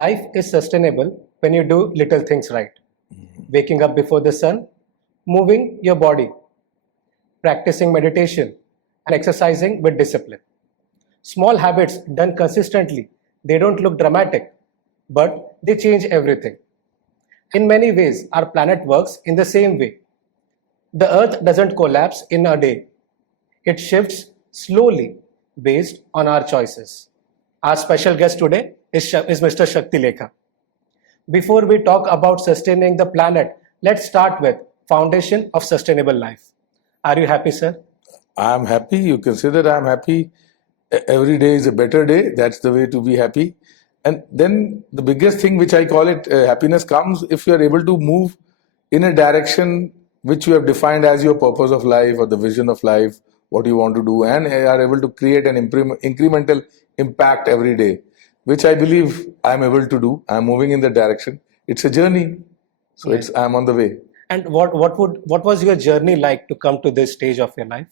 Life is sustainable when you do little things right. Waking up before the sun, moving your body, practicing meditation, and exercising with discipline. Small habits done consistently, they don't look dramatic, but they change everything. In many ways, our planet works in the same way. The earth doesn't collapse in a day, it shifts slowly based on our choices. Our special guest today is Mr. Shakti Lekha. Before we talk about sustaining the planet, let's start with foundation of sustainable life. Are you happy, sir? I'm happy. You consider I'm happy. Every day is a better day. That's the way to be happy. And then the biggest thing, which I call it, happiness comes if you are able to move in a direction which you have defined as your purpose of life or the vision of life, what you want to do, and are able to create an incremental impact every day, which I believe I'm able to do. I'm moving in that direction. It's a journey. So Yes. I'm on the way. And what was your journey like to come to this stage of your life?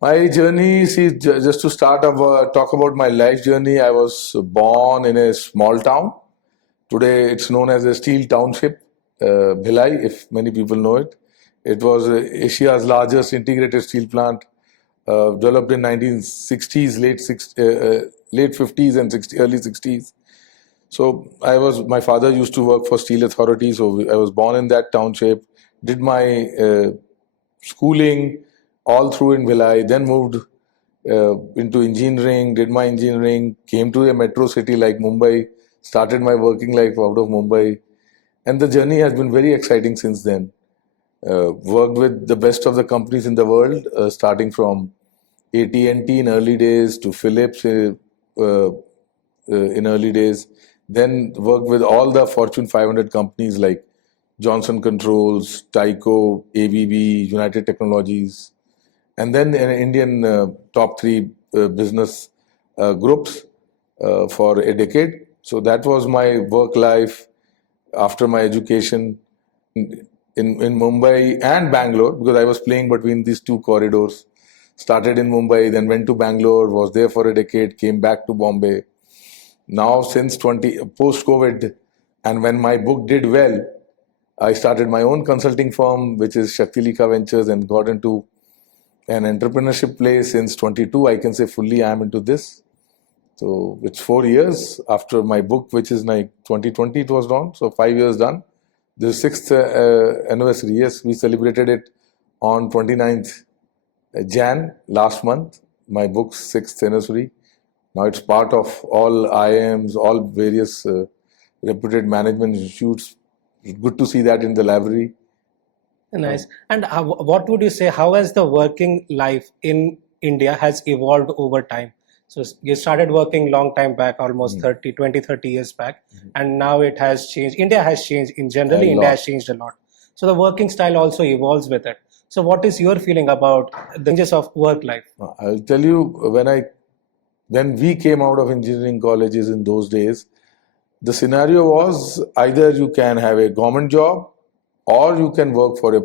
My journey, see, just to start talk about my life journey, I was born in a small town. Today it's known as a steel township, Bhilai, if many people know it. It was Asia's largest integrated steel plant, developed in 1960s, late 50s and early 60s. So my father used to work for Steel Authority, so I was born in that township, did my schooling all through in Bhilai, then moved into engineering, did my engineering, came to a metro city like Mumbai, started my working life out of Mumbai, and the journey has been very exciting since then. Worked with the best of the companies in the world, starting from AT&T in early days to Philips in early days. Then worked with all the Fortune 500 companies like Johnson Controls, Tyco, ABB, United Technologies, and then in Indian top three business groups for a decade. So that was my work life after my education in Mumbai and Bangalore, because I was playing between these two corridors. Started in Mumbai, then went to Bangalore, was there for a decade, came back to Bombay. Now since post-COVID, and when my book did well, I started my own consulting firm, which is Shakti Leekha Ventures, and got into an entrepreneurship place since 22. I can say fully I'm into this. So it's 4 years after my book, which is like 2020 it was done. So 5 years done. The sixth anniversary, yes, we celebrated it on 29th Jan last month, my book's sixth anniversary. Now it's part of all IIMs, all various reputed management institutes. It's good to see that in the library. Nice. And what would you say, how has the working life in India has evolved over time? So you started working long time back, almost 20, 30 years back, and now it has changed. India has changed in generally, India has changed a lot. So the working style also evolves with it. So what is your feeling about the changes of work life? I'll tell you, when we came out of engineering colleges in those days, the scenario was either you can have a government job or you can work for a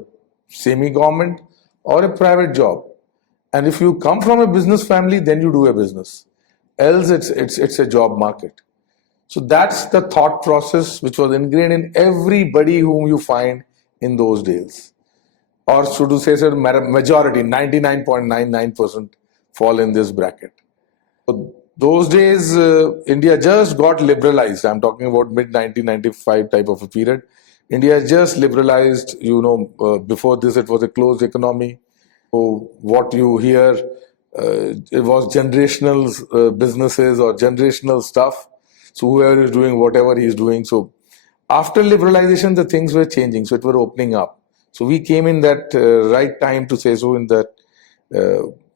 semi-government or a private job. And if you come from a business family, then you do a business. Else it's a job market. So that's the thought process which was ingrained in everybody whom you find in those days. Or should you say majority, 99.99% fall in this bracket. So those days, India just got liberalized. I'm talking about mid-1995 type of a period. India just liberalized, before this it was a closed economy. So what you hear, it was generational businesses or generational stuff. So whoever is doing whatever he is doing. So after liberalization, the things were changing. So it were opening up. So we came in that right time to say so, in that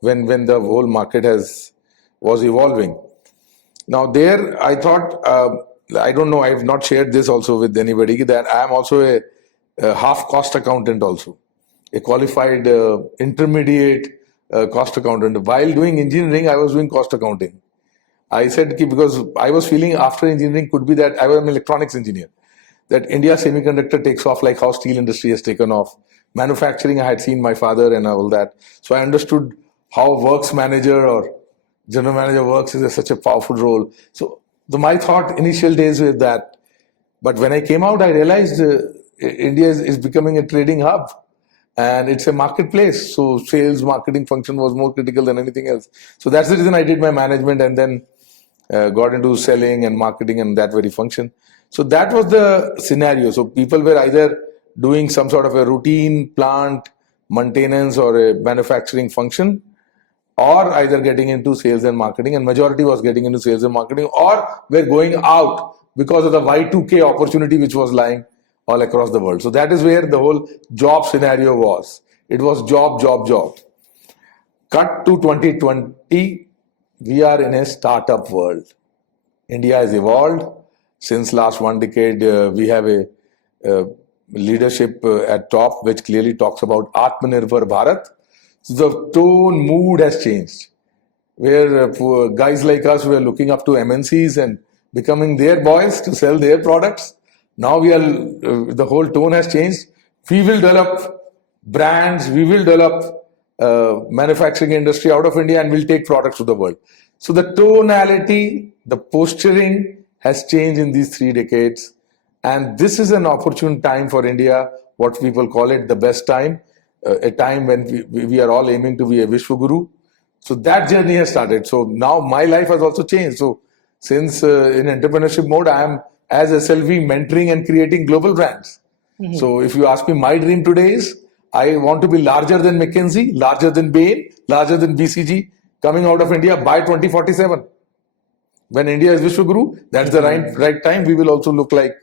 when the whole market was evolving. Now there, I thought, I don't know, I have not shared this also with anybody, that I am also a half cost accountant also, a qualified intermediate cost accountant. While doing engineering, I was doing cost accounting. I said, because I was feeling after engineering could be that I was an electronics engineer, that India semiconductor takes off like how steel industry has taken off. Manufacturing, I had seen my father and all that. So I understood how works manager or general manager works is such a powerful role. So So my thought initial days were that. But when I came out, I realized India is becoming a trading hub and it's a marketplace. So sales marketing function was more critical than anything else. So that's the reason I did my management and then got into selling and marketing and that very function. So that was the scenario. So people were either doing some sort of a routine plant maintenance or a manufacturing function, or either getting into sales and marketing, and majority was getting into sales and marketing, or were going out because of the Y2K opportunity which was lying all across the world. So that is where the whole job scenario was. It was job, job, job. Cut to 2020, we are in a startup world. India has evolved. Since last one decade, we have a leadership at top which clearly talks about Atmanirbhar Bharat. So the tone, mood has changed. Where guys like us were looking up to MNCs and becoming their boys to sell their products. Now we are, the whole tone has changed. We will develop brands, we will develop manufacturing industry out of India and we'll take products to the world. So the tonality, the posturing has changed in these 3 decades. And this is an opportune time for India, what people call it the best time, a time when we are all aiming to be a Vishwaguru. So that journey has started. So now my life has also changed. So since in entrepreneurship mode, I am as SLV mentoring and creating global brands. Mm-hmm. So if you ask me, my dream today is I want to be larger than McKinsey, larger than Bain, larger than BCG, coming out of India by 2047. When India is Vishwaguru, that's the right time. We will also look like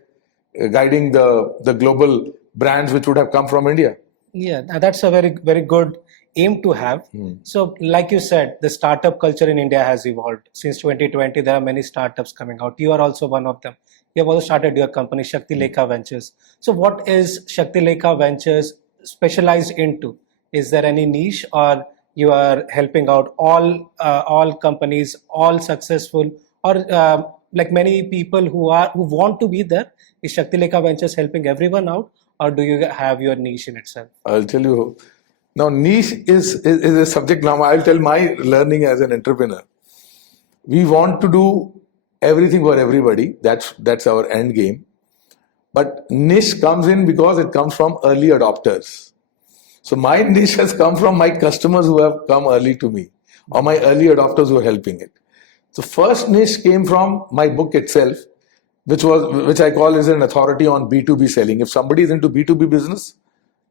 guiding the global brands which would have come from India. Yeah, that's a very, very good aim to have. So like you said, the startup culture in India has evolved. Since 2020, there are many startups coming out. You are also one of them. You have also started your company, Shakti Leekha Ventures. So what is Shakti Leekha Ventures specialized into? Is there any niche, or you are helping out all companies, all successful, or like many people who want to be there? Is Shakti Leekha Ventures helping everyone out, or do you have your niche in itself? I'll tell you. Now, niche is a subject. Now, I'll tell my learning as an entrepreneur. We want to do everything for everybody. That's our end game. But niche comes in because it comes from early adopters. So my niche has come from my customers who have come early to me, or my early adopters who are helping it. So first niche came from my book itself, which I call as an authority on B2B selling. If somebody is into B2B business,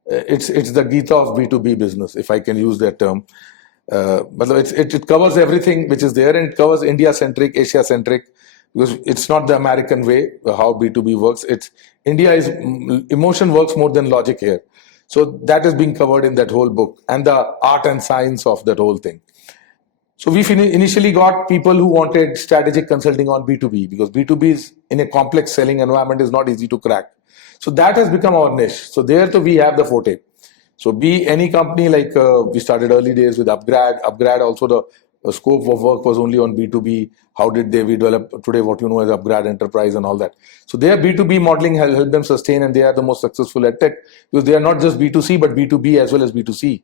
it's the Gita of B2B business, if I can use that term. But it covers everything which is there, and it covers India-centric, Asia-centric, because it's not the American way how B2B works. Emotion works more than logic here. So that is being covered in that whole book, and the art and science of that whole thing. So we initially got people who wanted strategic consulting on B2B, because B2B is in a complex selling environment is not easy to crack. So that has become our niche. So there we have the forte. So be any company like we started early days with Upgrad. Upgrad also the scope of work was only on B2B. How did we develop today what you know as Upgrad Enterprise and all that. So their B2B modeling has helped them sustain, and they are the most successful at tech, because they are not just B2C but B2B as well as B2C.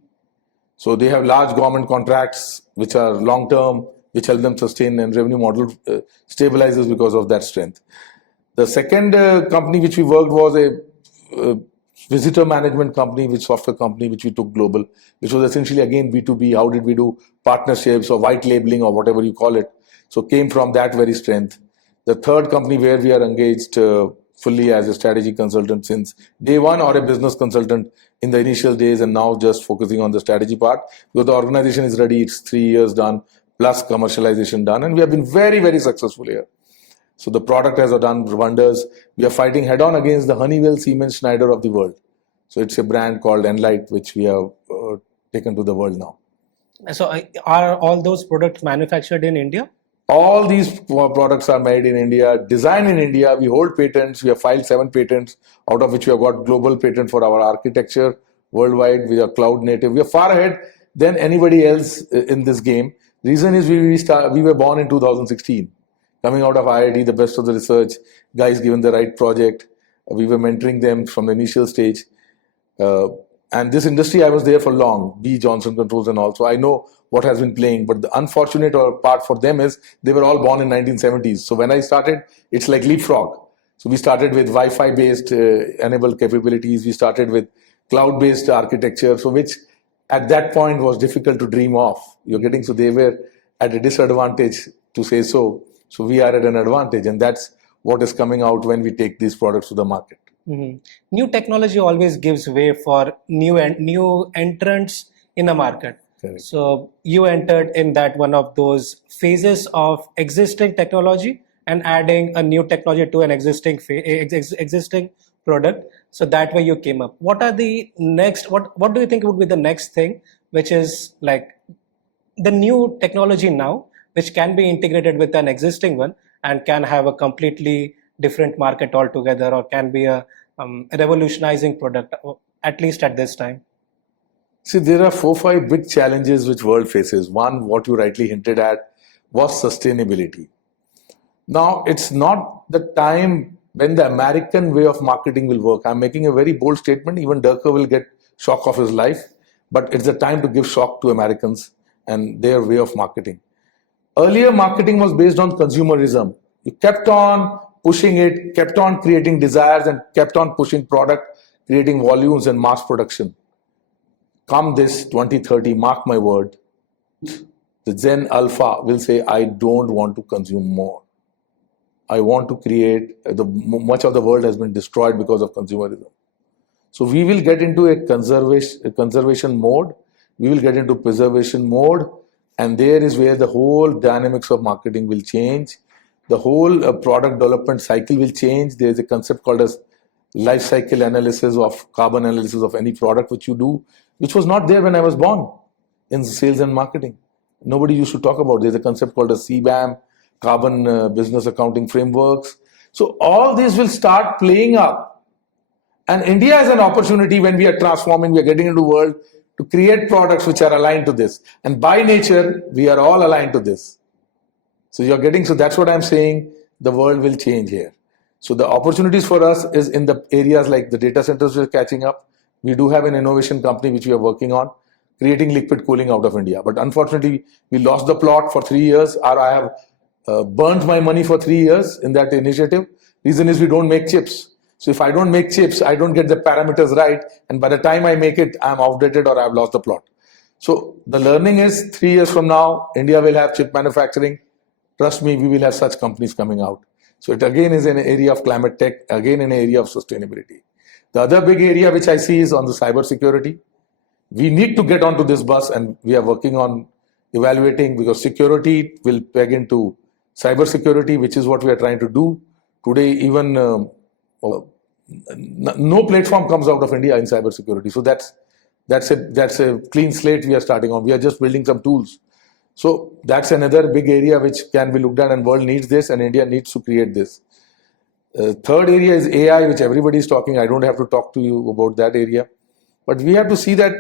So they have large government contracts which are long term, which help them sustain, and revenue model stabilizes because of that strength. The second company which we worked was a visitor management company, software company, which we took global, which was essentially again B2B. How did we do partnerships or white labeling or whatever you call it? So came from that very strength. The third company where we are engaged fully as a strategy consultant since day one, or a business consultant in the initial days, and now just focusing on the strategy part, because the organization is ready. It's 3 years done plus commercialization done, and we have been very, very successful here. So the product has done wonders. We are fighting head on against the Honeywell, Siemens, Schneider of the world. So it's a brand called Enlight, which we have taken to the world now. So are all those products manufactured in India? All these products are made in India, designed in India. We hold patents. We have filed 7 patents, out of which we have got global patent for our architecture worldwide. We are cloud native. We are far ahead than anybody else in this game. Reason is we were born in 2016. Coming out of IIT, the best of the research, guys given the right project. We were mentoring them from the initial stage. And this industry, I was there for long, B. Johnson Controls and all. So I know what has been playing. But the unfortunate part for them is they were all born in 1970s. So when I started, it's like leapfrog. So we started with Wi-Fi based enabled capabilities. We started with cloud based architecture. So which at that point was difficult to dream of. You're getting, so they were at a disadvantage to say so. So we are at an advantage, and that's what is coming out when we take these products to the market. New technology always gives way for new entrants in the market. Correct. So you entered in that one of those phases of existing technology and adding a new technology to an existing product. So that way you came up. What are the next? What do you think would be the next thing, which is like the new technology now, which can be integrated with an existing one and can have a completely different market altogether, or can be a revolutionizing product, at least at this time? See, there are 4-5 big challenges which world faces. One, what you rightly hinted at, was sustainability. Now, it's not the time when the American way of marketing will work. I'm making a very bold statement. Even Durkheim will get shock of his life. But it's the time to give shock to Americans and their way of marketing. Earlier, marketing was based on consumerism. You kept on pushing it, kept on creating desires, and kept on pushing product, creating volumes and mass production. Come this 2030, mark my word, the Gen Alpha will say, I don't want to consume more. I want to create, much of the world has been destroyed because of consumerism. So we will get into a conservation mode, we will get into preservation mode, and there is where the whole dynamics of marketing will change. The whole product development cycle will change. There is a concept called as life cycle analysis of carbon analysis of any product which you do, which was not there when I was born in sales and marketing. Nobody used to talk about. There's a concept called as CBAM, carbon business accounting frameworks. So all this will start playing up. And India has an opportunity when we are transforming, we are getting into the world to create products which are aligned to this. And by nature, we are all aligned to this. So you're getting, so that's what I'm saying, the world will change here. So the opportunities for us is in the areas like the data centers we're catching up. We do have an innovation company which we are working on, creating liquid cooling out of India. But unfortunately, we lost the plot for 3 years, or I have burnt my money for 3 years in that initiative. Reason is we don't make chips. So if I don't make chips, I don't get the parameters right. And by the time I make it, I'm outdated or I've lost the plot. So the learning is 3 years from now, India will have chip manufacturing. Trust me, we will have such companies coming out. So it again is an area of climate tech, again an area of sustainability. The other big area which I see is on the cyber security. We need to get onto this bus, and we are working on evaluating, because security will peg into cyber security, which is what we are trying to do. Today, even no platform comes out of India in cyber security. So that's a clean slate we are starting on. We are just building some tools. So that's another big area which can be looked at, and world needs this, and India needs to create this. Third area is AI, which everybody is talking. I don't have to talk to you about that area. But we have to see that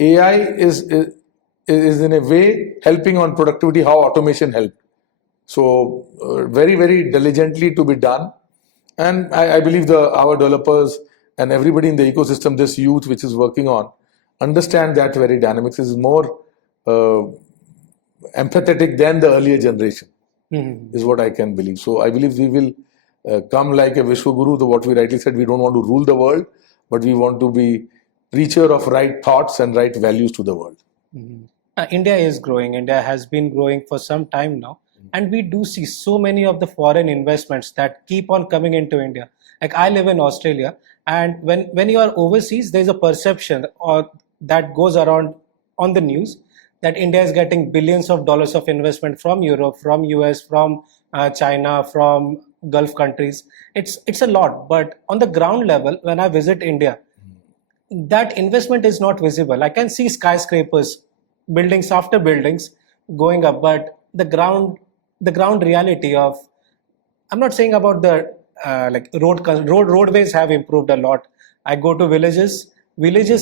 AI is in a way helping on productivity, how automation helped. So very, very diligently to be done. And I believe our developers and everybody in the ecosystem, this youth which is working on, understand that very dynamics is more empathetic than the earlier generation, is what I can believe. So I believe we will come like a Vishwaguru, what we rightly said, we don't want to rule the world, but we want to be preacher of right thoughts and right values to the world. India is growing. India has been growing for some time now. And we do see so many of the foreign investments that keep on coming into India. Like I live in Australia, and when you are overseas, there's a perception or that goes around on the news that India is getting billions of dollars of investment from Europe, from US, from China, from Gulf countries. It's a lot, but on the ground level, when I visit India, that investment is not visible. I can see skyscrapers, buildings after buildings going up, but the ground reality of, I'm not saying about the roadways have improved a lot. I go to villages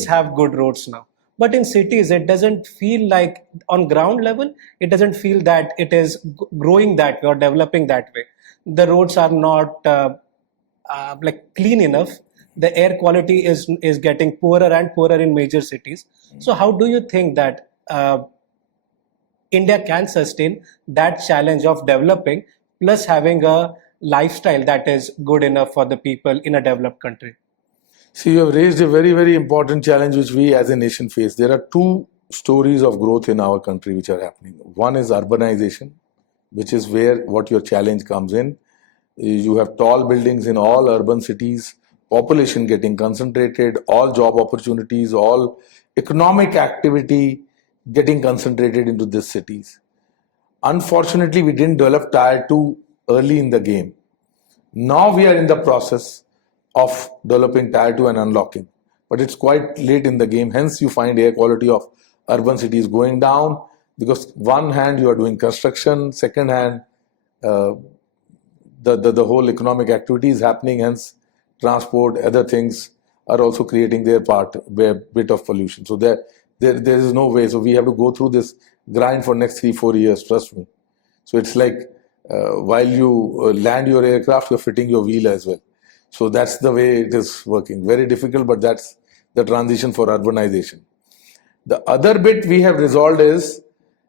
have good roads now. But in cities, it doesn't feel like, on ground level, it doesn't feel that it is growing that way or developing that way. The roads are not clean enough. The air quality is getting poorer and poorer in major cities. So how do you think that India can sustain that challenge of developing plus having a lifestyle that is good enough for the people in a developed country? See, you have raised a very, very important challenge which we as a nation face. There are two stories of growth in our country which are happening. One is urbanization, which is where what your challenge comes in. You have tall buildings in all urban cities, population getting concentrated, all job opportunities, all economic activity getting concentrated into these cities. Unfortunately, we didn't develop tier 2 early in the game. Now we are in the process of developing tier 2 and unlocking, but it's quite late in the game. Hence, you find air quality of urban cities going down because one hand you are doing construction, second hand the whole economic activity is happening. Hence, transport, other things are also creating their part, a bit of pollution. So there is no way. So we have to go through this grind for next 3-4 years. Trust me. So it's like while you land your aircraft, you're fitting your wheel as well. So that's the way it is working. Very difficult, but that's the transition for urbanization. The other bit we have resolved is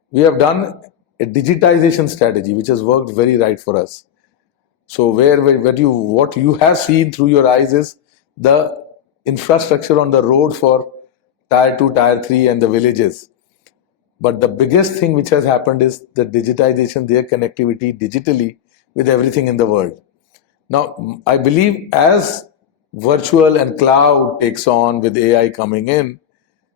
we have done a digitization strategy, which has worked very right for us. So what you have seen through your eyes is the infrastructure on the road for tier 2, tier 3 and the villages. But the biggest thing which has happened is the digitization, their connectivity digitally with everything in the world. Now, I believe as virtual and cloud takes on with AI coming in,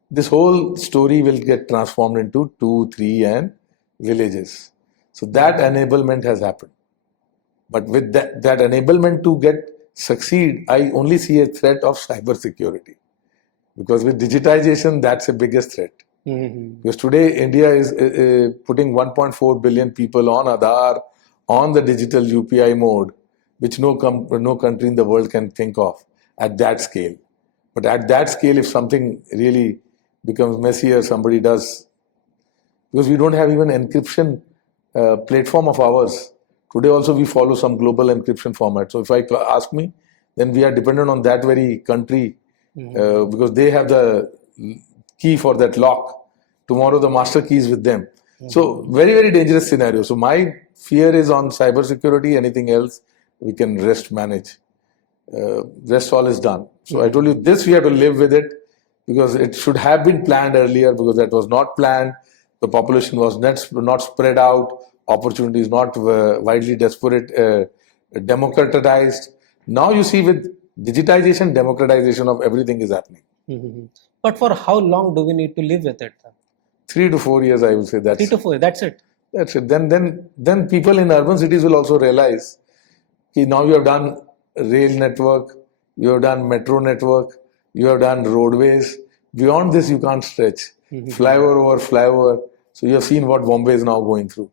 this whole story will get transformed into 2, 3 and villages. So that enablement has happened. But with that enablement to succeed, I only see a threat of cybersecurity. Because with digitization, that's the biggest threat. Mm-hmm. Because today, India is putting 1.4 billion people on Aadhaar, on the digital UPI mode, which no country in the world can think of at that scale. But at that scale, if something really becomes messier, somebody does, because we don't have even encryption platform of ours. Today also we follow some global encryption format. So if I ask me, then we are dependent on that very country because they have the key for that lock. Tomorrow the master key is with them. Mm-hmm. So very, very dangerous scenario. So my fear is on cybersecurity. Anything else we can manage. Rest all is done. So I told you this, we have to live with it because it should have been planned earlier because that was not planned. The population was not spread out. Opportunities not widely democratized. Now you see with digitization, democratization of everything is happening. Mm-hmm. But for how long do we need to live with it? 3 to 4 years, I would say. 3 to 4, that's it. That's it. Then people in urban cities will also realize that now you have done rail network, you have done metro network, you have done roadways. Beyond this, you can't stretch. Mm-hmm. Flyover over flyover. So you have seen what Bombay is now going through.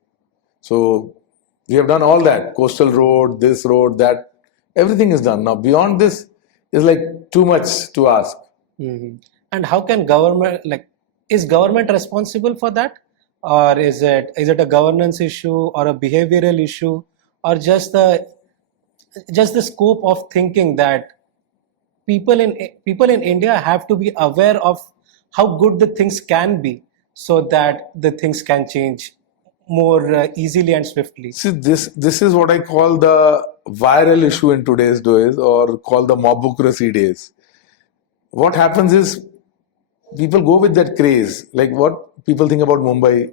So we have done all that. Coastal road, this road, that. Everything is done. Now beyond this is like too much to ask. Mm-hmm. And how can government, is government responsible for that? Or is it a governance issue or a behavioral issue or just the scope of thinking that people in India have to be aware of how good the things can be so that the things can change more easily and swiftly? See, this is what I call the viral issue in today's days, or call the mobocracy days. What happens is people go with that craze, like what people think about Mumbai.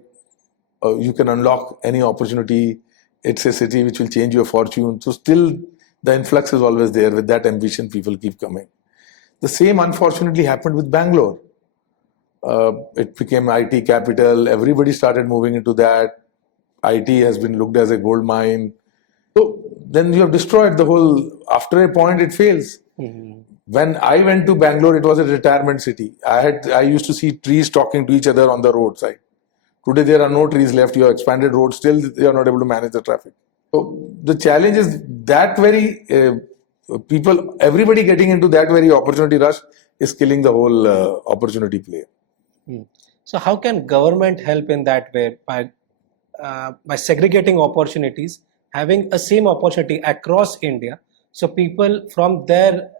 You can unlock any opportunity. It's a city which will change your fortune. So still the influx is always there. With that ambition, people keep coming. The same unfortunately happened with Bangalore. It became IT capital. Everybody started moving into that. IT has been looked as a gold mine. So then you have destroyed the whole. After a point, it fails. Mm-hmm. When I went to Bangalore, it was a retirement city. I used to see trees talking to each other on the roadside. Today there are no trees left. You have expanded roads. Still, you are not able to manage the traffic. So the challenge is that very everybody getting into that very opportunity rush is killing the whole opportunity play. So how can government help in that way by segregating opportunities, having a same opportunity across India, so people from their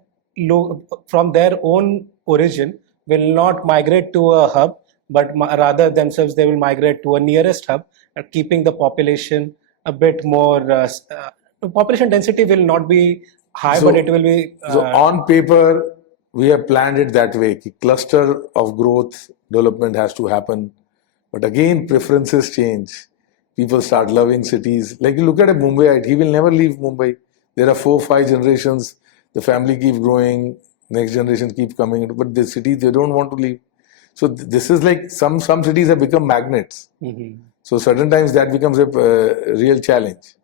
own origin will not migrate to a hub but rather themselves they will migrate to a nearest hub, keeping the population a bit more. Population density will not be high, but it will be. So on paper, we have planned it that way. कि cluster of growth development has to happen, but again preferences change. People start loving cities. Like you look at a Mumbaiite, he will never leave Mumbai. There are 4-5 generations. The family keeps growing. Next generation keep coming. But the cities they don't want to leave. So this is like some cities have become magnets. So certain times that becomes a real challenge.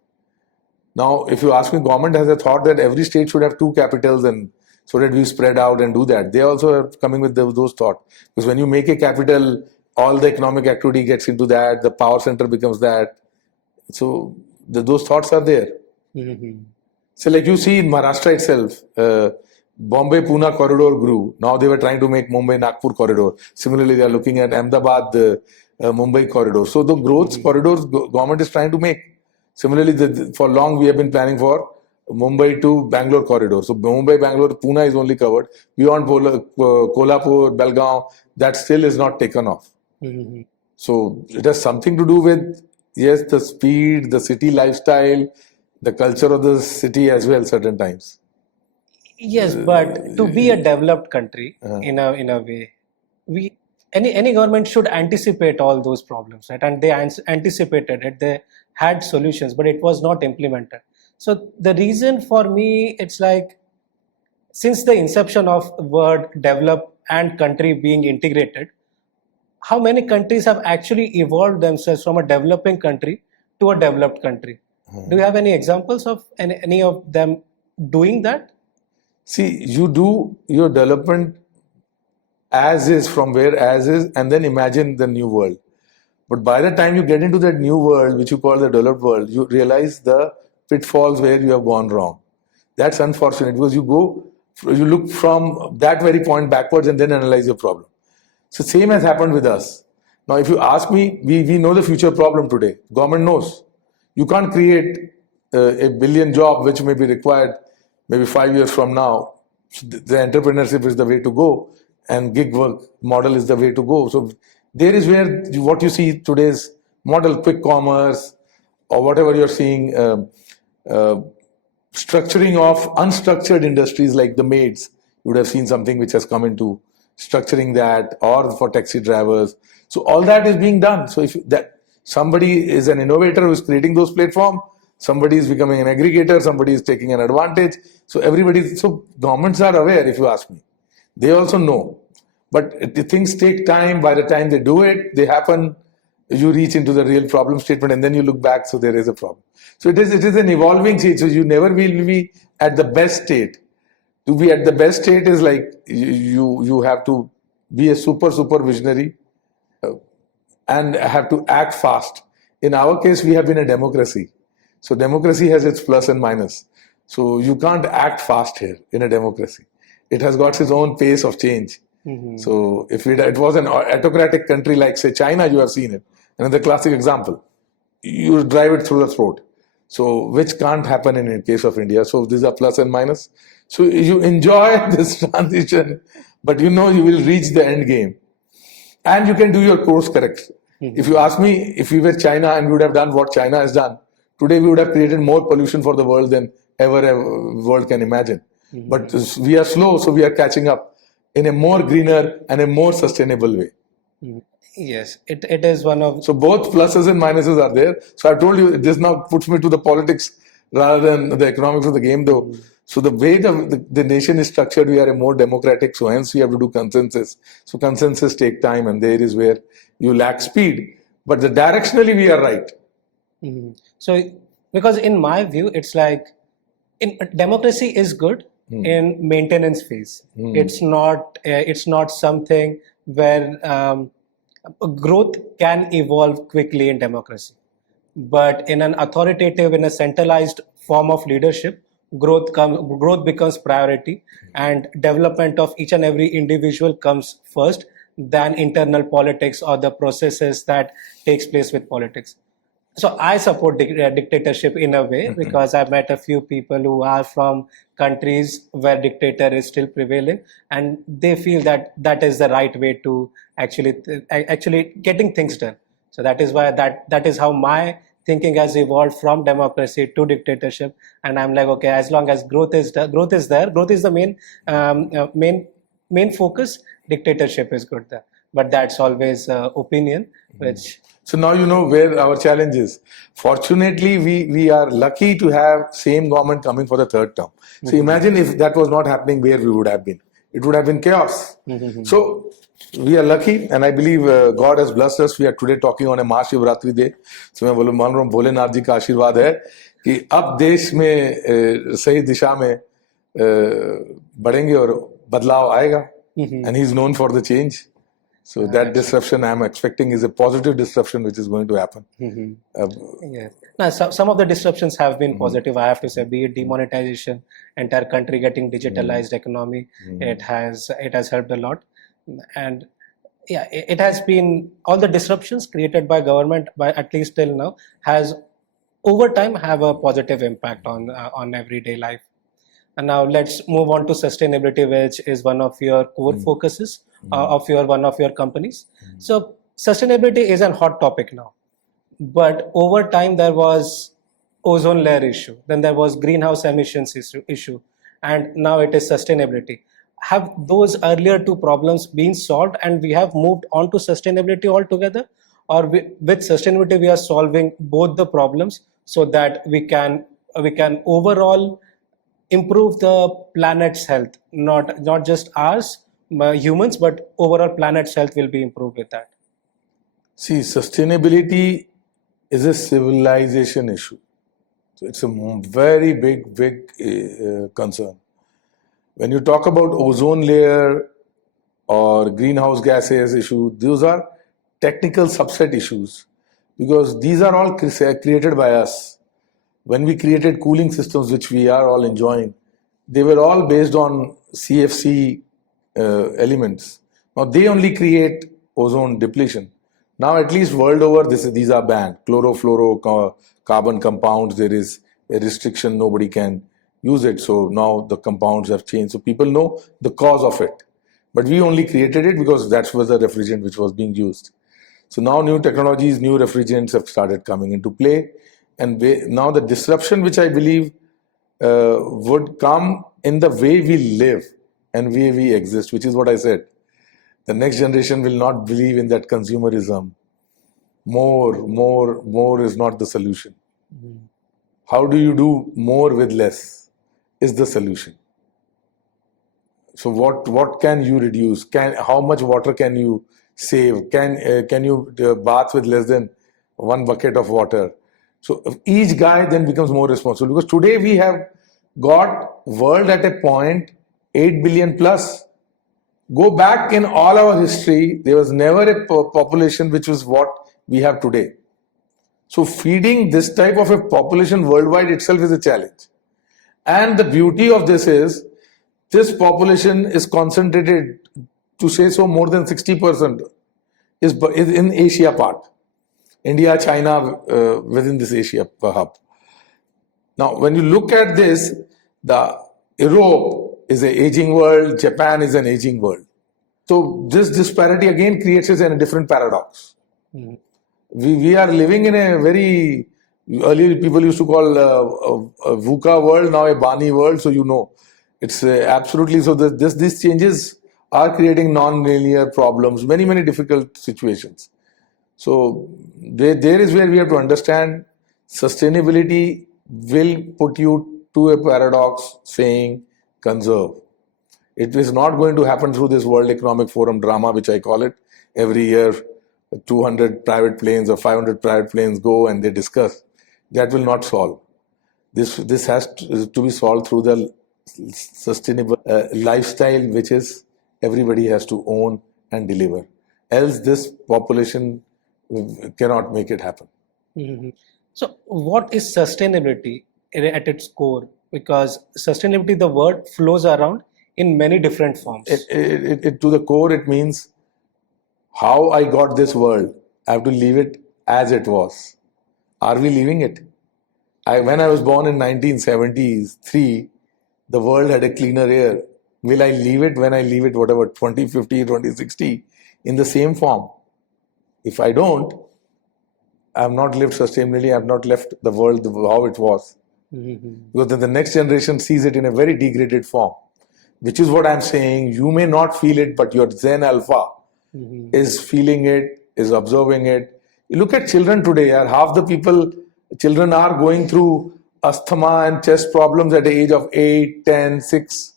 Now, if you ask me, government has a thought that every state should have 2 capitals and so that we spread out and do that. They also are coming with those thoughts. Because when you make a capital, all the economic activity gets into that, the power center becomes that. So those thoughts are there. So like you see in Maharashtra itself, Bombay-Pune corridor grew. Now they were trying to make Mumbai-Nagpur corridor. Similarly, they are looking at Ahmedabad, Mumbai corridor. So the growth corridors government is trying to make. Similarly, for long we have been planning for Mumbai to Bangalore corridor. So Mumbai, Bangalore, Pune is only covered. Beyond Kolhapur, Belgaum, that still is not taken off. So it has something to do with, yes, the speed, the city lifestyle, the culture of the city as well certain times. Yes, but to be a developed country in a way, any government should anticipate all those problems, right? And they anticipated it. They had solutions, but it was not implemented. So the reason for me, it's like since the inception of word develop and country being integrated, how many countries have actually evolved themselves from a developing country to a developed country? Do you have any examples of any of them doing that? See, you do your development as is, from where as is, and then imagine the new world. But by the time you get into that new world, which you call the developed world, you realize the pitfalls where you have gone wrong. That's unfortunate because you look from that very point backwards and then analyze your problem. So same has happened with us. Now, if you ask me, we know the future problem today. Government knows. You can't create a billion job which may be required maybe 5 years from now. So the entrepreneurship is the way to go, and gig work model is the way to go. So there is where what you see today's model, quick commerce, or whatever you're seeing, structuring of unstructured industries like the maids. You would have seen something which has come into structuring that, or for taxi drivers. So all that is being done. So if that somebody is an innovator who is creating those platforms, somebody is becoming an aggregator, somebody is taking an advantage. So governments are aware, if you ask me. They also know. But the things take time. By the time they do it, they happen. You reach into the real problem statement and then you look back, so there is a problem. So it is an evolving state. So you never will be at the best state. To be at the best state is like you have to be a super visionary and have to act fast. In our case, we have been a democracy. So democracy has its plus and minus. So you can't act fast here in a democracy. It has got its own pace of change. So if it was an autocratic country like, say, China, you have seen it. Another classic example. You drive it through the throat. So which can't happen in the case of India. So these are plus and minus. So you enjoy this transition, but you know you will reach the end game. And you can do your course correct. If you ask me, if we were China and we would have done what China has done, today we would have created more pollution for the world than ever a world can imagine. But we are slow, so we are catching up in a more greener and a more sustainable way. Yes, it is one of... So both pluses and minuses are there. So I told you, this now puts me to the politics rather than the economics of the game though. So the way the nation is structured, we are a more democratic, so hence we have to do consensus. So consensus take time, and there is where you lack speed. But directionally we are right. So because in my view, it's like democracy is good in maintenance phase. It's not something where growth can evolve quickly in democracy. But in an authoritative, in a centralized form of leadership, growth becomes priority, and development of each and every individual comes first than internal politics or the processes that takes place with politics. So I support dictatorship in a way because I've met a few people who are from countries where dictator is still prevailing, and they feel that that is the right way to actually getting things done. So that is why that is how my thinking has evolved from democracy to dictatorship. And I'm like, okay, as long as growth is there, growth is the main focus. Dictatorship is good there, but that's always opinion, which. So now you know where our challenge is. Fortunately, we are lucky to have same government coming for the third term. So imagine if that was not happening, where we would have been. It would have been chaos. So we are lucky, and I believe God has blessed us. We are today talking on a Mahashivratri day. So मैं मान रहा हूँ भोलेनाथ जी का आशीर्वाद है कि अब देश में सही दिशा में बढ़ेंगे और बदलाव आएगा. And he's known for the change. So that disruption I'm expecting is a positive disruption which is going to happen. Yeah. Now, some of the disruptions have been positive, I have to say, be it demonetization, entire country getting digitalized economy. It has helped a lot. And yeah, it has been all the disruptions created by government, by at least till now, has over time have a positive impact on everyday life. And now let's move on to sustainability, which is one of your core focuses of one of your companies. So sustainability is a hot topic now, but over time there was ozone layer issue, then there was greenhouse emissions issue, and now it is sustainability. Have those earlier two problems been solved, and we have moved on to sustainability altogether, or with sustainability we are solving both the problems so that we can overall improve the planet's health, not just ours, humans, but overall planet's health will be improved with that. See, sustainability is a civilization issue. So it's a very big concern. When you talk about ozone layer or greenhouse gases issue, those are technical subset issues because these are all created by us. When we created cooling systems, which we are all enjoying, they were all based on CFC elements. Now they only create ozone depletion. Now at least world over, these are banned. Chlorofluorocarbon compounds, there is a restriction, nobody can use it. So now the compounds have changed. So people know the cause of it. But we only created it because that was the refrigerant which was being used. So now new technologies, new refrigerants have started coming into play. And now the disruption which I believe would come in the way we live and way we exist, which is what I said. The next generation will not believe in that consumerism. More is not the solution. How do you do more with less is the solution. So what can you reduce? How much water can you save? Can you bath with less than one bucket of water? So each guy then becomes more responsible because today we have got world at a point 8 billion plus. Go back in all our history, there was never a population which was what we have today. So feeding this type of a population worldwide itself is a challenge. And the beauty of this is, this population is concentrated, to say so, more than 60% is in Asia part. India, China, within this Asia hub. Now, when you look at this, the Europe is an aging world, Japan is an aging world. So this disparity again creates a different paradox. We are living in a very, earlier people used to call a VUCA world, now a Bani world, so you know. It's absolutely, so these changes are creating non-linear problems, many difficult situations. So there is where we have to understand sustainability will put you to a paradox saying conserve. It is not going to happen through this World Economic Forum drama, which I call it. Every year, 200 private planes or 500 private planes go and they discuss. That will not solve. This has to be solved through the sustainable lifestyle, which is everybody has to own and deliver. Else this population cannot make it happen. So what is sustainability at its core? Because sustainability, the word flows around in many different forms. To the core, it means how I got this world. I have to leave it as it was. Are we leaving it? When I was born in 1973, the world had a cleaner air. Will I leave it when I leave it, whatever, 2050, 2060, in the same form? If I don't, I have not lived sustainably. I have not left the world how it was. Because then the next generation sees it in a very degraded form, which is what I'm saying. You may not feel it, but your Zen Alpha is feeling it, is observing it. You look at children today, half the children are going through asthma and chest problems at the age of 8, 10, 6.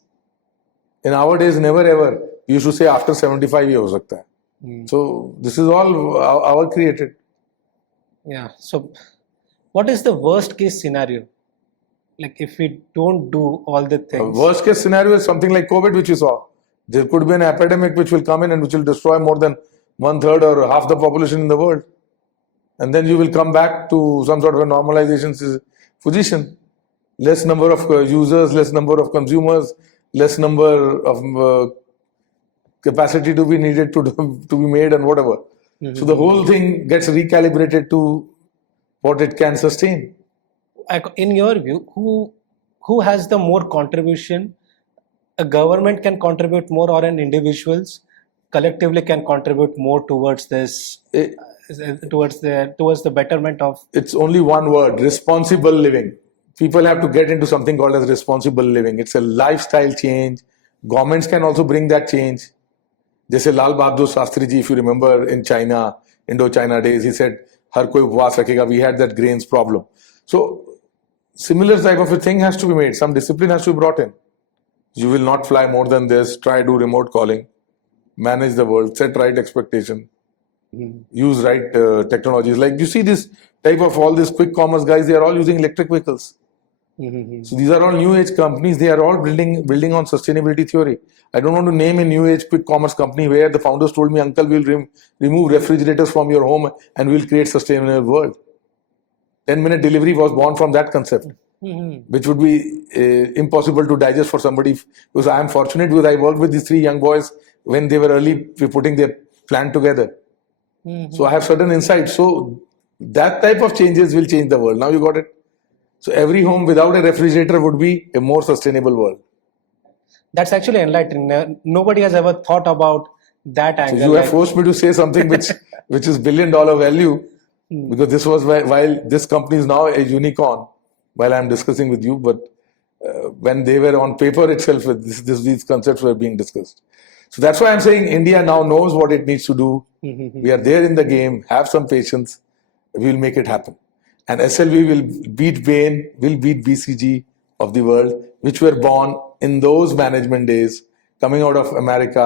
In our days, never ever. You used to say after 75 years. So this is all our created. Yeah. So what is the worst case scenario? Like if we don't do all the things. Worst case scenario is something like COVID, which you saw. There could be an epidemic which will come in and which will destroy more than 1/3 or half the population in the world. And then you will come back to some sort of a normalization position. Less number of users, less number of consumers, less number of capacity to be needed to be made and whatever. So the whole thing gets recalibrated to what it can sustain. In your view, who has the more contribution? A government can contribute more, or an individuals collectively can contribute more towards this, towards the betterment of. It's only one word: responsible living. People have to get into something called as responsible living. It's a lifestyle change. Governments can also bring that change. Jaise Lal Bahadur Shastri ji, if you remember, in China, Indo-China days, he said, "Har koi upvas rakhega." We had that grains problem. So similar type of a thing has to be made. Some discipline has to be brought in. You will not fly more than this. Try do remote calling. Manage the world. Set right expectation. Use right technologies. Like you see this type of all these quick commerce guys, they are all using electric vehicles. So these are all new age companies. They are all building on sustainability theory. I don't want to name a new age quick commerce company where the founders told me, "Uncle, we'll remove refrigerators from your home and we'll create sustainable world." 10-minute delivery was born from that concept, which would be impossible to digest for somebody. Because I am fortunate because I worked with these 3 young boys when they were early putting their plan together. So I have certain insights. So that type of changes will change the world. Now you got it. So every home without a refrigerator would be a more sustainable world. That's actually enlightening. Nobody has ever thought about that angle. So you have forced me to say something which is $1 billion value, because this was while this company is now a unicorn while I'm discussing with you, but when they were on paper itself, these concepts were being discussed. So that's why I'm saying India now knows what it needs to do. We are there in the game. Have some patience. We will make it happen. And SLV will beat Bain, will beat BCG of the world, which were born in those management days, coming out of America,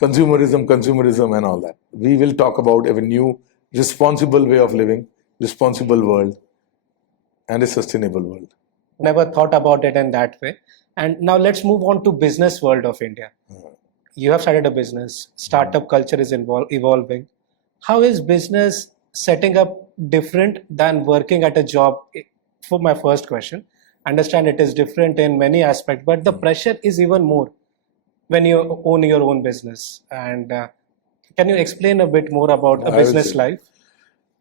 consumerism and all that. We will talk about a new responsible way of living, responsible world, and a sustainable world. Never thought about it in that way. And now let's move on to business world of India. You have started a business. Startup culture is evolving. How is business setting up different than working at a job? For my first question, understand it is different in many aspects, but the pressure is even more when you own your own business. And can you explain a bit more about a business life?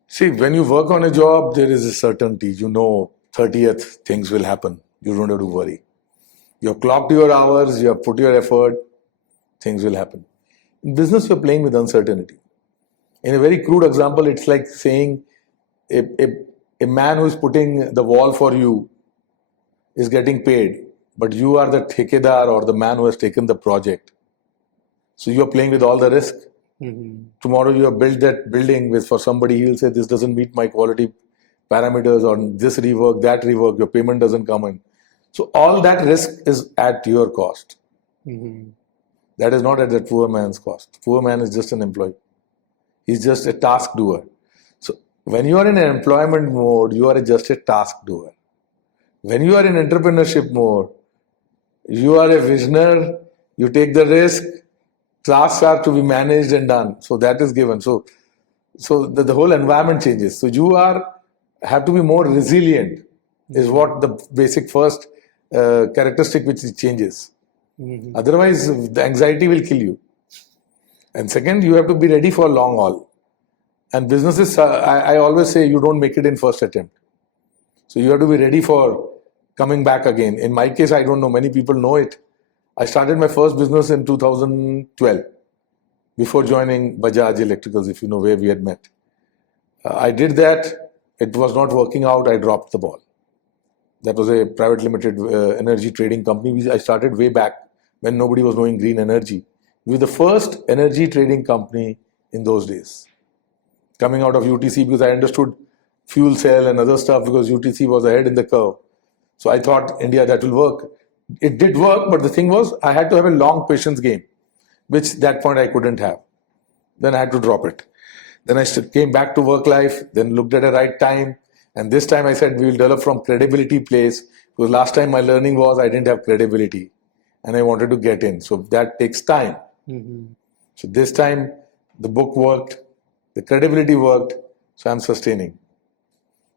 See, when you work on a job, there is a certainty. You know, 30th things will happen. You don't have to worry. You have clocked your hours, you have put your effort, things will happen. In business, you're playing with uncertainty. In a very crude example, it's like saying a man who is putting the wall for you is getting paid, but you are the thekedar or the man who has taken the project. So you're playing with all the risk. Tomorrow you have built that building for somebody, he'll say this doesn't meet my quality parameters, or this rework, that rework, your payment doesn't come in. So all that risk is at your cost. That is not at the poor man's cost. Poor man is just an employee. He's just a task doer. So when you are in an employment mode, you are just a task doer. When you are in entrepreneurship mode, you are a visionary, you take the risk, tasks are to be managed and done. So that is given. So the whole environment changes. So you have to be more resilient, is what the basic first characteristic which changes. Otherwise, the anxiety will kill you. And second, you have to be ready for long haul. And businesses, I always say you don't make it in first attempt. So you have to be ready for coming back again. In my case, I don't know, many people know it. I started my first business in 2012, before joining Bajaj Electricals, if you know where we had met. I did that. It was not working out. I dropped the ball. That was a private limited energy trading company. I started way back when nobody was knowing green energy. We were the first energy trading company in those days, coming out of UTC, because I understood fuel cell and other stuff, because UTC was ahead in the curve. So I thought, India, that will work. It did work, but the thing was, I had to have a long patience game, which that point I couldn't have. Then I had to drop it. Then I came back to work life, then looked at a right time. And this time I said, we will develop from credibility place. Because last time my learning was I didn't have credibility and I wanted to get in. So that takes time. So this time the book worked, the credibility worked, so I'm sustaining.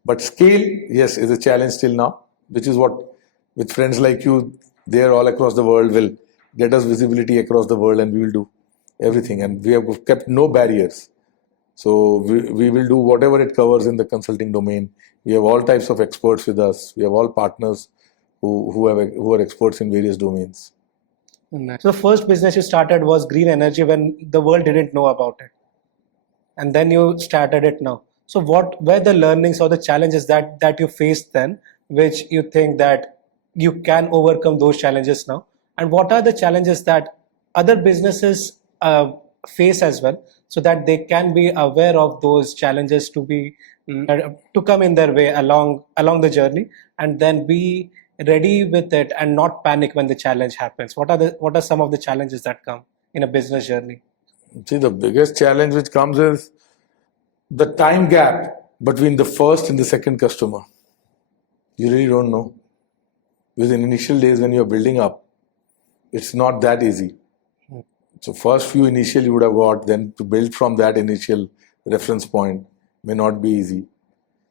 But scale, yes, is a challenge still now, which is what, with friends like you, there all across the world, will get us visibility across the world, and we will do everything. And we have kept no barriers. So we will do whatever it covers in the consulting domain. We have all types of experts with us. We have all partners who are experts in various domains. So the first business you started was green energy when the world didn't know about it. And then you started it now. So what were the learnings or the challenges that you faced then, which you think that you can overcome those challenges now? And what are the challenges that other businesses face as well, so that they can be aware of those challenges to come in their way along the journey, and then be ready with it and not panic when the challenge happens? What are some of the challenges that come in a business journey? See, the biggest challenge which comes is the time gap between the first and the second customer. You really don't know. Because in initial days when you're building up, it's not that easy. So first few initial you would have got, then to build from that initial reference point may not be easy.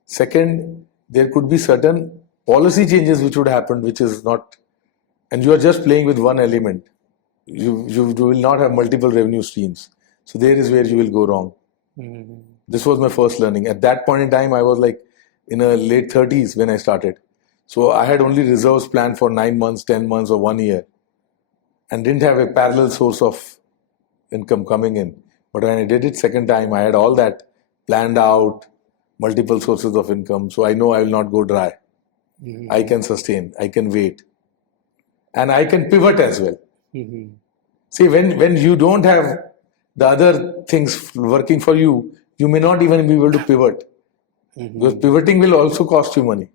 Second, there could be certain policy changes which would happen, which is not, and you are just playing with one element. You will not have multiple revenue streams. So there is where you will go wrong. This was my first learning. At that point in time, I was like in a late 30s when I started. So I had only reserves planned for 9 months, 10 months or 1 year, and didn't have a parallel source of income coming in. But when I did it second time, I had all that planned out, multiple sources of income. So I know I will not go dry. I can sustain, I can wait, and I can pivot as well. See, when you don't have the other things working for you, you may not even be able to pivot. Because pivoting will also cost you money.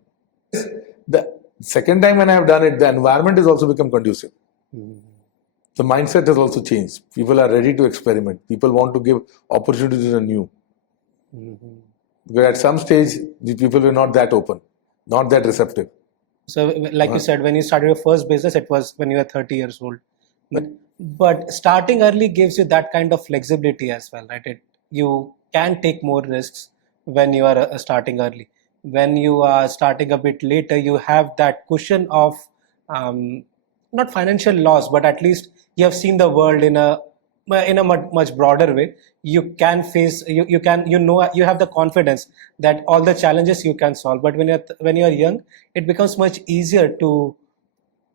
The second time when I have done it, the environment has also become conducive. The mindset has also changed. People are ready to experiment. People want to give opportunities to the new. Because at some stage, the people were not that open, not that receptive. So like you said, when you started your first business, it was when you were 30 years old. But starting early gives you that kind of flexibility as well, right? You can take more risks when you are starting early. When you are starting a bit later, you have that cushion of not financial loss, but at least you have seen the world in a much broader way. You can face, you have the confidence that all the challenges you can solve. But when you're young, it becomes much easier to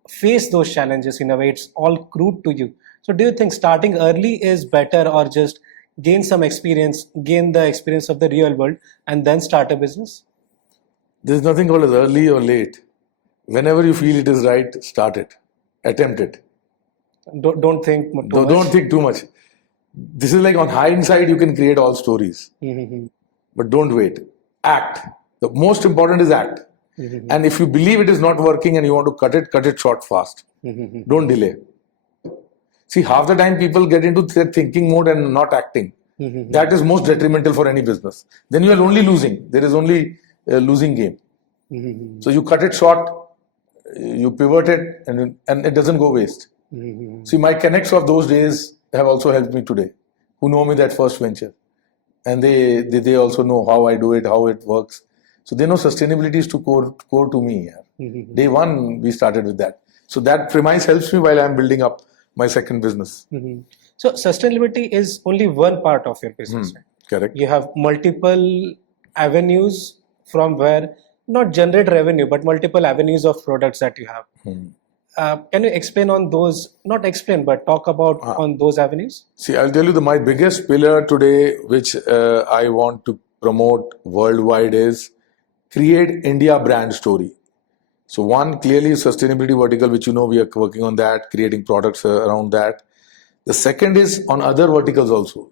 face those challenges. In a way, it's all crude to you. So do you think starting early is better, or just gain some experience, gain the experience of the real world, and then start a business? There's nothing called as early or late. Whenever you feel it is right, start it. Attempt it. Don't think too much. Don't think too much. This is like on hindsight, you can create all stories. But don't wait. Act. The most important is act. And if you believe it is not working and you want to cut it short fast. Don't delay. See, half the time people get into their thinking mode and not acting. That is most detrimental for any business. Then you are only losing. There is only a losing game. So you cut it short, you pivot it, and it doesn't go waste. See, my connects of those days have also helped me today, who know me that first venture. And they also know how I do it, how it works. So they know sustainability is core to me. Day one, we started with that. So that premise helps me while I'm building up my second business. So sustainability is only one part of your business. Right? Correct. You have multiple avenues from where not generate revenue, but multiple avenues of products that you have. Can you explain on those? Not explain, but talk about on those avenues. See, I'll tell you my biggest pillar today, which I want to promote worldwide, is create India brand story. So one, clearly sustainability vertical, which we are working on that, creating products around that. The second is on other verticals also,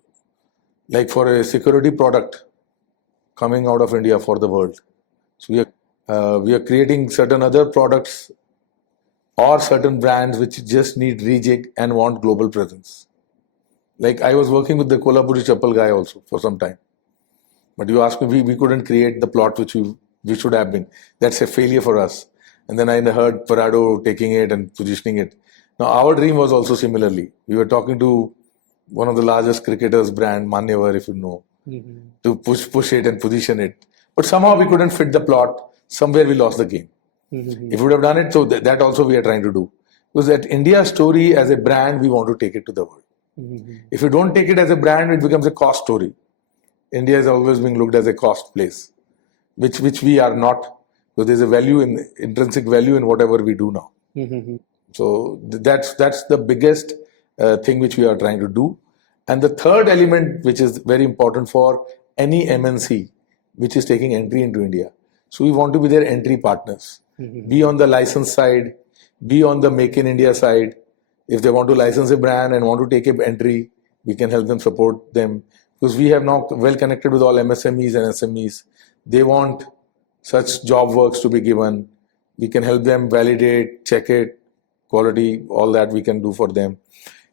like for a security product coming out of India for the world. So we are creating certain other products or certain brands which just need rejig and want global presence. Like I was working with the Kolhapuri Chappal guy also for some time. But you asked me, we couldn't create the plot which we should have been. That's a failure for us. And then I heard Parado taking it and positioning it. Now our dream was also similarly. We were talking to one of the largest cricketers brand, Manyavar, if you know, to push it and position it. But somehow we couldn't fit the plot. Somewhere we lost the game. If we would have done it, so that also we are trying to do. Because that India story as a brand, we want to take it to the world. If you don't take it as a brand, it becomes a cost story. India is always being looked as a cost place, which we are not. So there's a value in intrinsic value in whatever we do now. So that's the biggest thing which we are trying to do. And the third element, which is very important for any MNC, which is taking entry into India. So we want to be their entry partners. Be on the license side, be on the Make in India side. If they want to license a brand and want to take an entry, we can help them, support them. Because we have now well connected with all MSMEs and SMEs. They want such job works to be given. We can help them validate, check it, quality, all that we can do for them.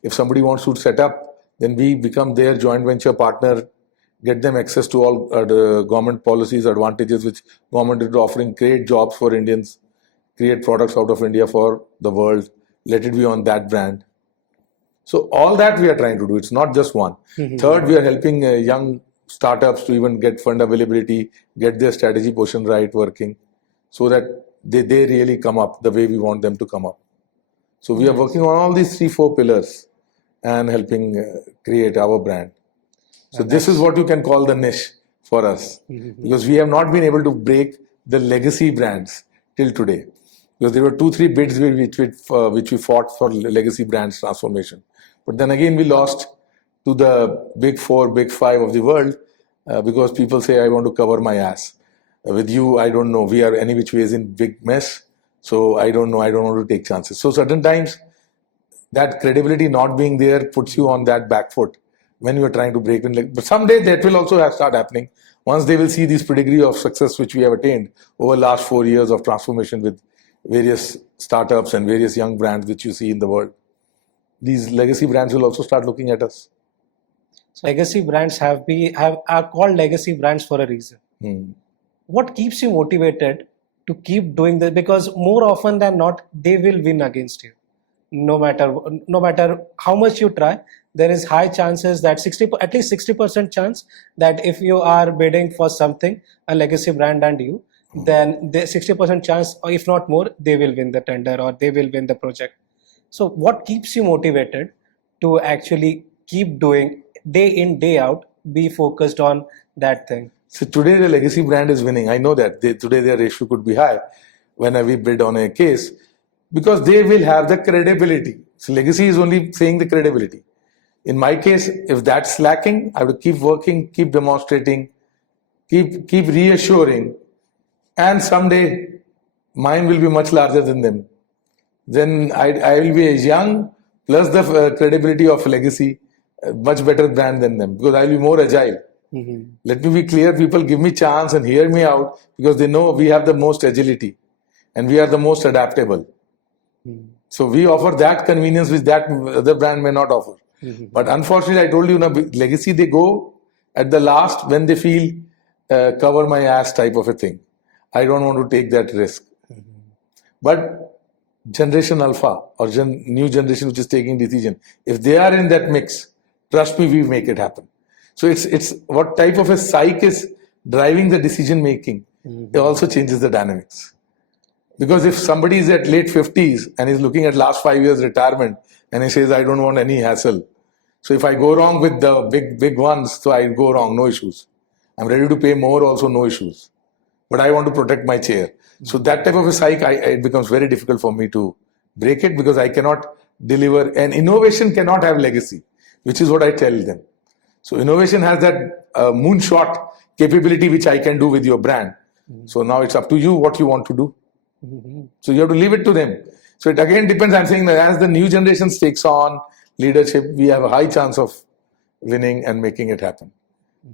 If somebody wants to set up, then we become their joint venture partner, get them access to all the government policies, advantages which government is offering, create jobs for Indians, create products out of India for the world, let it be on that brand. So all that we are trying to do. It's not just one. Third, we are helping young startups to even get fund availability, get their strategy portion right working, so that they really come up the way we want them to come up. So we are working on all these 3-4 pillars and helping create our brand. So this is what you can call the niche for us, because we have not been able to break the legacy brands till today. Because there were 2-3 bids which we fought for legacy brands transformation. But then again, we lost to the big 4, big 5 of the world because people say, I want to cover my ass. With you, I don't know. We are any which ways in big mess. So I don't know. I don't want to take chances. So certain times that credibility not being there puts you on that back foot when you are trying to break in. But someday that will also start happening. Once they will see this pedigree of success which we have attained over the last 4 years of transformation with various startups and various young brands which you see in the world. These legacy brands will also start looking at us. So legacy brands are called legacy brands for a reason. What keeps you motivated to keep doing this? Because more often than not, they will win against you. No matter how much you try, there is high chances that at least 60% chance that if you are bidding for something, a legacy brand and you, then the 60% chance, or if not more, they will win the tender or they will win the project. So what keeps you motivated to actually keep doing day in, day out, be focused on that thing? So today the legacy brand is winning. I know that. Today their ratio could be high when we bid on a case, because they will have the credibility. So legacy is only saying the credibility. In my case, if that's lacking, I have to keep working, keep demonstrating, keep reassuring, and someday mine will be much larger than them. Then I will be as young, plus the credibility of legacy, much better brand than them, because I will be more agile. Let me be clear, people give me chance and hear me out, because they know we have the most agility and we are the most adaptable. So we offer that convenience which that other brand may not offer. But unfortunately, I told you, legacy, they go at the last when they feel cover my ass type of a thing. I don't want to take that risk. But Generation Alpha or new generation which is taking decision, if they are in that mix, trust me, we make it happen. So it's what type of a psyche is driving the decision making. It also changes the dynamics. Because if somebody is at late 50s and is looking at last 5 years retirement and he says, I don't want any hassle, So if I go wrong with the big ones, so I go wrong, no issues. I'm ready to pay more, also no issues. But I want to protect my chair. So that type of a cycle, it becomes very difficult for me to break it, because I cannot deliver. And innovation cannot have legacy, which is what I tell them. So innovation has that moonshot capability, which I can do with your brand. So now it's up to you what you want to do. So you have to leave it to them. So it again depends. I'm saying that as the new generation takes on leadership, we have a high chance of winning and making it happen.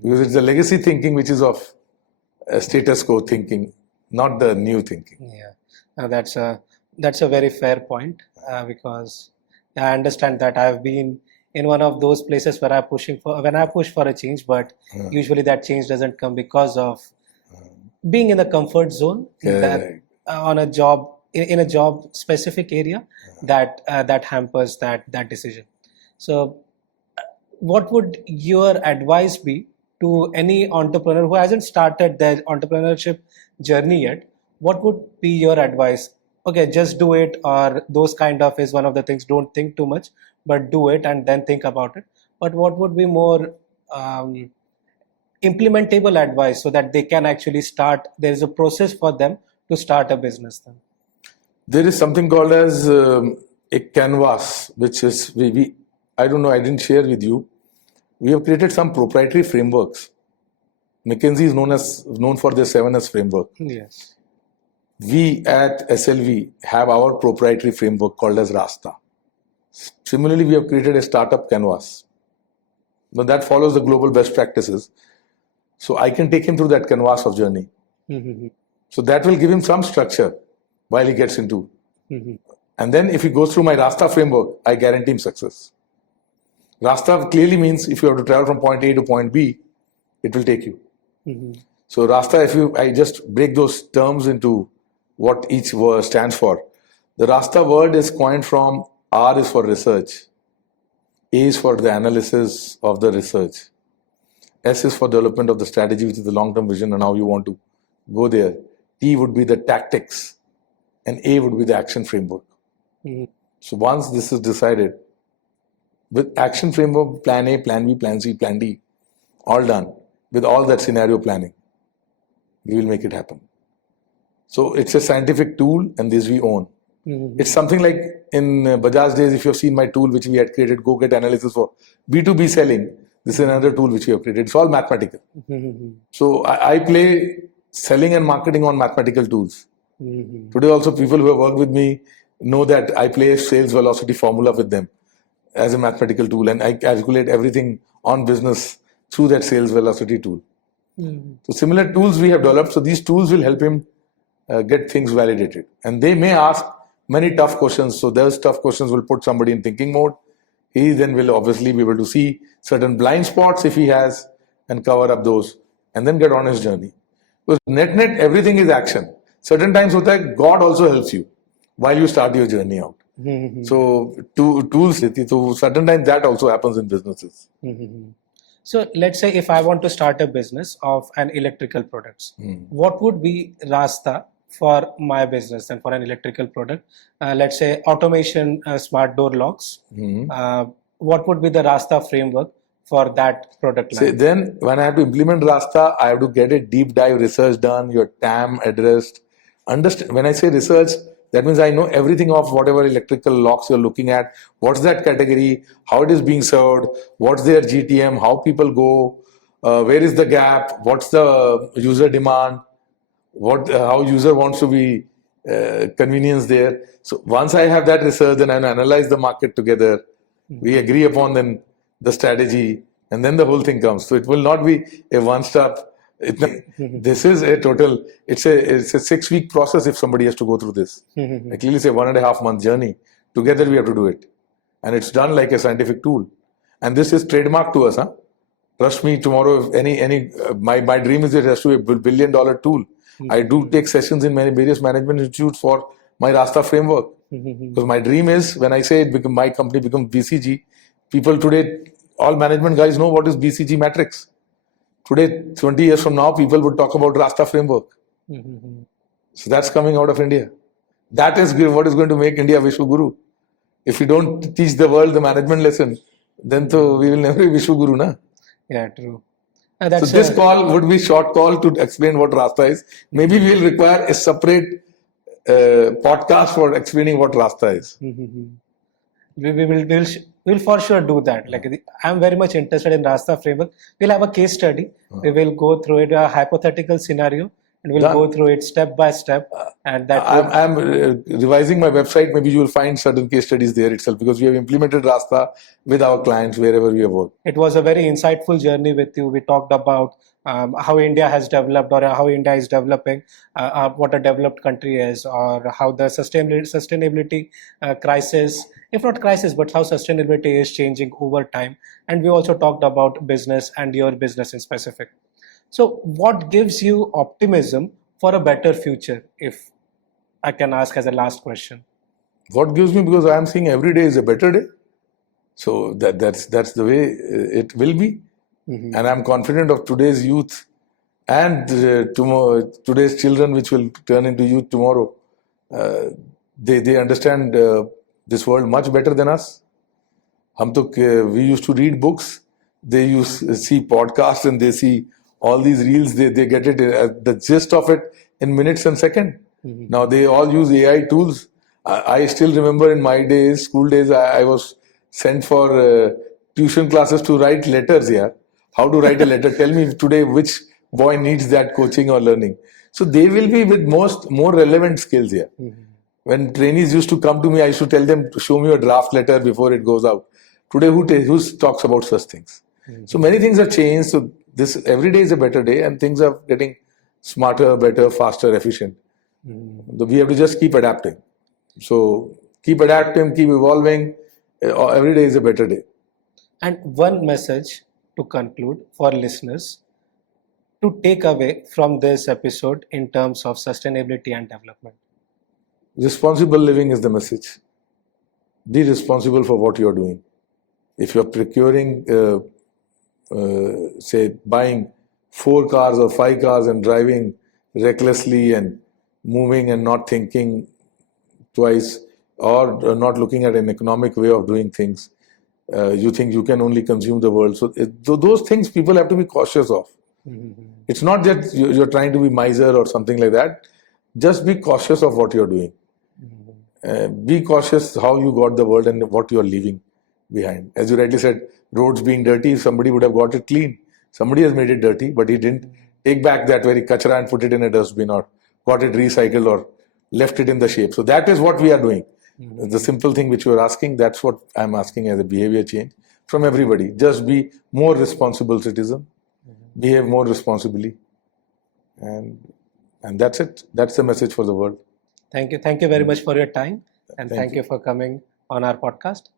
Because it's the legacy thinking which is of status quo thinking, not the new thinking. Yeah, that's a very fair point, because I understand that I've been in one of those places where when I push for a change, but usually that change doesn't come because of being in the comfort zone, that on a job in a job specific area, that hampers that decision. So what would your advice be to any entrepreneur who hasn't started their entrepreneurship journey yet? What would be your advice? Okay, just do it, or those kind of is one of the things. Don't think too much, but do it and then think about it. But what would be more implementable advice so that they can actually start? There is a process for them to start a business then. There is something called as a canvas, which is I don't know, I didn't share with you. We have created some proprietary frameworks. McKinsey is known for their 7S framework. Yes. We at SLV have our proprietary framework called as Rasta. Similarly, we have created a startup canvas. But that follows the global best practices. So I can take him through that canvas of journey. So that will give him some structure while he gets into. And then if he goes through my Rasta framework, I guarantee him success. Rasta clearly means if you have to travel from point A to point B, it will take you. So Rasta, I just break those terms into what each word stands for. The Rasta word is coined from R is for research, A is for the analysis of the research, S is for development of the strategy, which is the long-term vision and how you want to go there. T would be the tactics, and A would be the action framework. So once this is decided, with action framework, plan A, plan B, plan C, plan D, all done, with all that scenario planning, we will make it happen. So it's a scientific tool, and this we own. It's something like in Bajaj days, if you have seen my tool which we had created, Go Get Analysis for B2B selling, this is another tool which we have created. It's all mathematical. So I play selling and marketing on mathematical tools. Today also people who have worked with me know that I play a sales velocity formula with them as a mathematical tool, and I calculate everything on business through that sales velocity tool. So similar tools we have developed. So these tools will help him get things validated. And they may ask many tough questions. So those tough questions will put somebody in thinking mode. He then will obviously be able to see certain blind spots if he has and cover up those and then get on his journey. Because net, everything is action. Certain times God also helps you while you start your journey out. So tools, so certain times that also happens in businesses. So let's say if I want to start a business of an electrical products, what would be Rasta for my business and for an electrical product? Let's say automation, smart door locks. What would be the Rasta framework for that product line? So then when I have to implement Rasta, I have to get a deep dive research done, your TAM addressed. Understand, when I say research, that means I know everything of whatever electrical locks you're looking at. What's that category? How it is being served? What's their GTM? How people go? Where is the gap? What's the user demand? How user wants to be convenience there? So once I have that research, then I analyze the market together. We agree upon then the strategy, and then the whole thing comes. So it will not be a one-stop. This is a total. It's a 6-week process if somebody has to go through this. I clearly say 1.5 month journey. Together we have to do it, and it's done like a scientific tool. And this is trademark to us, huh? Trust me. Tomorrow, if my dream is it has to be $1 billion tool. I do take sessions in many various management institutes for my Rasta framework, because my dream is when I say my company becomes BCG, people today, all management guys know what is BCG matrix. Today, 20 years from now, people would talk about Rasta framework. So that's coming out of India. That is what is going to make India Vishwa Guru. If we don't teach the world the management lesson, then we will never be Vishwaguru, na? Yeah, true. So That's this call would be short call to explain what Rasta is. Maybe we will require a separate podcast for explaining what Rasta is. we'll for sure do that. Like, I'm very much interested in Rasta framework. We'll have a case study. We will go through it, a hypothetical scenario, and we'll Done. go through it step by step. And that I'm revising my website. Maybe you will find certain case studies there itself, because we have implemented Rasta with our clients wherever we have worked. it was a very insightful journey with you. We talked about how India has developed, or how India is developing, what a developed country is, or how the sustainability crisis, if not crisis, but how sustainability is changing over time. And we also talked about business and your business in specific. So, what gives you optimism for a better future, if I can ask as a last question? What gives me, because I am seeing every day is a better day. So that's the way it will be. And I'm confident of today's youth and today's children, which will turn into youth tomorrow. They understand this world much better than us. We used to read books. They see podcasts, and they see all these reels. They get it, the gist of it, in minutes and seconds. Now they all use AI tools. I still remember in my days, school days, I was sent for tuition classes to write letters here. How to write a letter? Tell me today which boy needs that coaching or learning. So they will be with more relevant skills here. When trainees used to come to me, I used to tell them to show me a draft letter before it goes out. Today, who talks about such things? So many things have changed. So this every day is a better day, and things are getting smarter, better, faster, efficient. We have to just keep adapting. So keep adapting, keep evolving. Every day is a better day. And one message to conclude for listeners to take away from this episode in terms of sustainability and development. Responsible living is the message. Be responsible for what you are doing. If you are procuring, say, buying 4 cars or 5 cars and driving recklessly and moving and not thinking twice, or not looking at an economic way of doing things, you think you can only consume the world. So those things people have to be cautious of. It's not that you're trying to be miser or something like that. Just be cautious of what you're doing. Be cautious how you got the world and what you're leaving behind. As you rightly said, roads being dirty, somebody would have got it clean. Somebody has made it dirty, but he didn't take back that very kachra and put it in a dustbin, or got it recycled, or left it in the shape. So that is what we are doing. The simple thing which you are asking, that's what I'm asking as a behavior change from everybody. Just be more responsible citizen, behave more responsibly, and that's it. That's the message for the world. Thank you. Thank you very much for your time, and thank you for coming on our podcast.